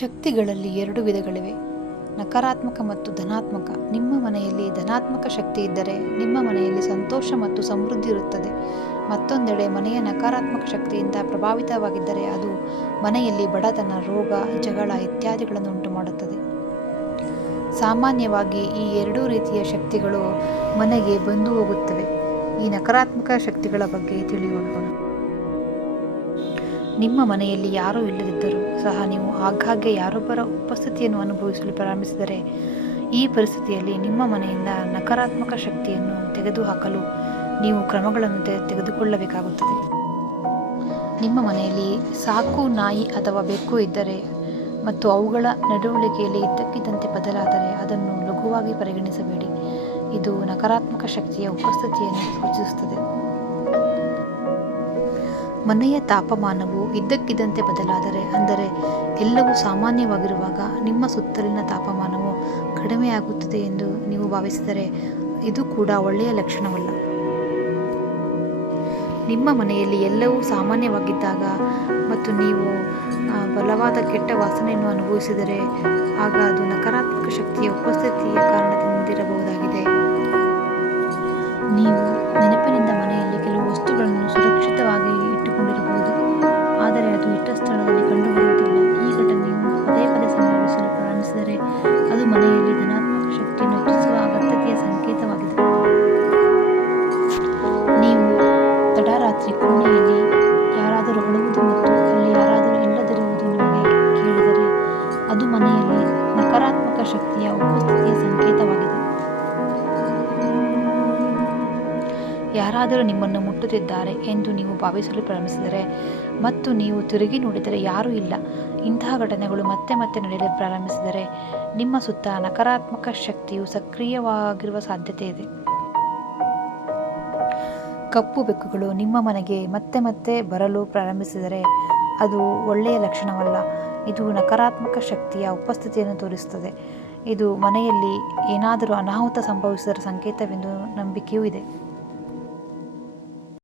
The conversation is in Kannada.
ಶಕ್ತಿಗಳಲ್ಲಿ ಎರಡು ವಿಧಗಳಿವೆ. ನಕಾರಾತ್ಮಕ ಮತ್ತು ಧನಾತ್ಮಕ. ನಿಮ್ಮ ಮನೆಯಲ್ಲಿ ಧನಾತ್ಮಕ ಶಕ್ತಿ ಇದ್ದರೆ ನಿಮ್ಮ ಮನೆಯಲ್ಲಿ ಸಂತೋಷ ಮತ್ತು ಸಮೃದ್ಧಿ ಇರುತ್ತದೆ. ಮತ್ತೊಂದೆಡೆ ಮನೆಯ ನಕಾರಾತ್ಮಕ ಶಕ್ತಿಯಿಂದ ಪ್ರಭಾವಿತವಾಗಿದ್ದರೆ ಅದು ಮನೆಯಲ್ಲಿ ಬಡತನ, ರೋಗ, ಜಗಳ ಇತ್ಯಾದಿಗಳನ್ನು ಉಂಟು ಮಾಡುತ್ತದೆ ಸಾಮಾನ್ಯವಾಗಿ ಈ ಎರಡೂ ರೀತಿಯ ಶಕ್ತಿಗಳು ಮನೆಗೆ ಬಂದು ಹೋಗುತ್ತವೆ. ಈ ನಕಾರಾತ್ಮಕ ಶಕ್ತಿಗಳ ಬಗ್ಗೆ ತಿಳಿಯೋಣ. ನಿಮ್ಮ ಮನೆಯಲ್ಲಿ ಯಾರೂ ಇಲ್ಲದಿದ್ದರೂ ಸಹ ನೀವು ಆಗಾಗ್ಗೆ ಯಾರೊಬ್ಬರ ಉಪಸ್ಥಿತಿಯನ್ನು ಅನುಭವಿಸಲು ಪ್ರಾರಂಭಿಸಿದರೆ, ಈ ಪರಿಸ್ಥಿತಿಯಲ್ಲಿ ನಿಮ್ಮ ಮನೆಯಿಂದ ನಕಾರಾತ್ಮಕ ಶಕ್ತಿಯನ್ನು ತೆಗೆದುಹಾಕಲು ನೀವು ಕ್ರಮಗಳನ್ನು ತೆಗೆದುಕೊಳ್ಳಬೇಕಾಗುತ್ತದೆ. ನಿಮ್ಮ ಮನೆಯಲ್ಲಿ ಸಾಕು ನಾಯಿ ಅಥವಾ ಬೆಕ್ಕು ಇದ್ದರೆ ಮತ್ತು ಅವುಗಳ ನಡವಳಿಕೆಯಲ್ಲಿ ಇದ್ದಕ್ಕಿದ್ದಂತೆ ಬದಲಾದರೆ ಅದನ್ನು ಲಘುವಾಗಿ ಪರಿಗಣಿಸಬೇಡಿ. ಇದು ನಕಾರಾತ್ಮಕ ಶಕ್ತಿಯ ಉಪಸ್ಥಿತಿಯನ್ನು ಸೂಚಿಸುತ್ತದೆ. ಮನೆಯ ತಾಪಮಾನವು ಇದ್ದಕ್ಕಿದ್ದಂತೆ ಬದಲಾದರೆ, ಅಂದರೆ ಎಲ್ಲವೂ ಸಾಮಾನ್ಯವಾಗಿರುವಾಗ ನಿಮ್ಮ ಸುತ್ತಲಿನ ತಾಪಮಾನವು ಕಡಿಮೆಯಾಗುತ್ತದೆ ಎಂದು ನೀವು ಭಾವಿಸಿದರೆ ಇದು ಕೂಡ ಒಳ್ಳೆಯ ಲಕ್ಷಣವಲ್ಲ. ನಿಮ್ಮ ಮನೆಯಲ್ಲಿ ಎಲ್ಲವೂ ಸಾಮಾನ್ಯವಾಗಿದ್ದಾಗ ಮತ್ತು ನೀವು ಬಲವಾದ ಕೆಟ್ಟ ವಾಸನೆಯನ್ನು ಅನುಭವಿಸಿದರೆ, ಆಗ ಅದು ನಕಾರಾತ್ಮಕ ಶಕ್ತಿಯ ಉಪಸ್ಥಿತಿಯ ಕಾರಣದಿಂದಿರಬಹುದಾಗಿದೆ. ತಡರಾತ್ರಿ ಕೋಣೆಯಲ್ಲಿ ಯಾರಾದರೂ ಅಳುವುದು ಮತ್ತು ಅಲ್ಲಿ ಯಾರಾದರೂ ಇಲ್ಲದಿರುವುದು ನಿಮಗೆ ಕೇಳಿದರೆ ಅದು ಮನೆಯಲ್ಲಿ ನಕಾರಾತ್ಮಕ ಶಕ್ತಿಯ ಉಪಸ್ಥಿತಿಯ ಸಂಕೇತವಾಗಿದೆ. ಯಾರಾದರೂ ನಿಮ್ಮನ್ನು ಮುಟ್ಟುತ್ತಿದ್ದಾರೆ ಎಂದು ನೀವು ಭಾವಿಸಲು ಪ್ರಾರಂಭಿಸಿದರೆ ಮತ್ತು ನೀವು ತಿರುಗಿ ನೋಡಿದರೆ ಯಾರೂ ಇಲ್ಲ, ಇಂತಹ ಘಟನೆಗಳು ಮತ್ತೆ ಮತ್ತೆ ನಡೆಯಲು ಪ್ರಾರಂಭಿಸಿದರೆ ನಿಮ್ಮ ಸುತ್ತ ನಕಾರಾತ್ಮಕ ಶಕ್ತಿಯು ಸಕ್ರಿಯವಾಗಿರುವ ಸಾಧ್ಯತೆ ಇದೆ ಕಪ್ಪು ಬೆಕ್ಕುಗಳು ನಿಮ್ಮ ಮನೆಗೆ ಮತ್ತೆ ಮತ್ತೆ ಬರಲು ಪ್ರಾರಂಭಿಸಿದರೆ ಅದು ಒಳ್ಳೆಯ ಲಕ್ಷಣವಲ್ಲ. ಇದು ನಕಾರಾತ್ಮಕ ಶಕ್ತಿಯ ಉಪಸ್ಥಿತಿಯನ್ನು ತೋರಿಸುತ್ತದೆ. ಇದು ಮನೆಯಲ್ಲಿ ಏನಾದರೂ ಅನಾಹುತ ಸಂಭವಿಸಿದ ಸಂಕೇತವೆಂದು ನಂಬಿಕೆಯೂ ಇದೆ.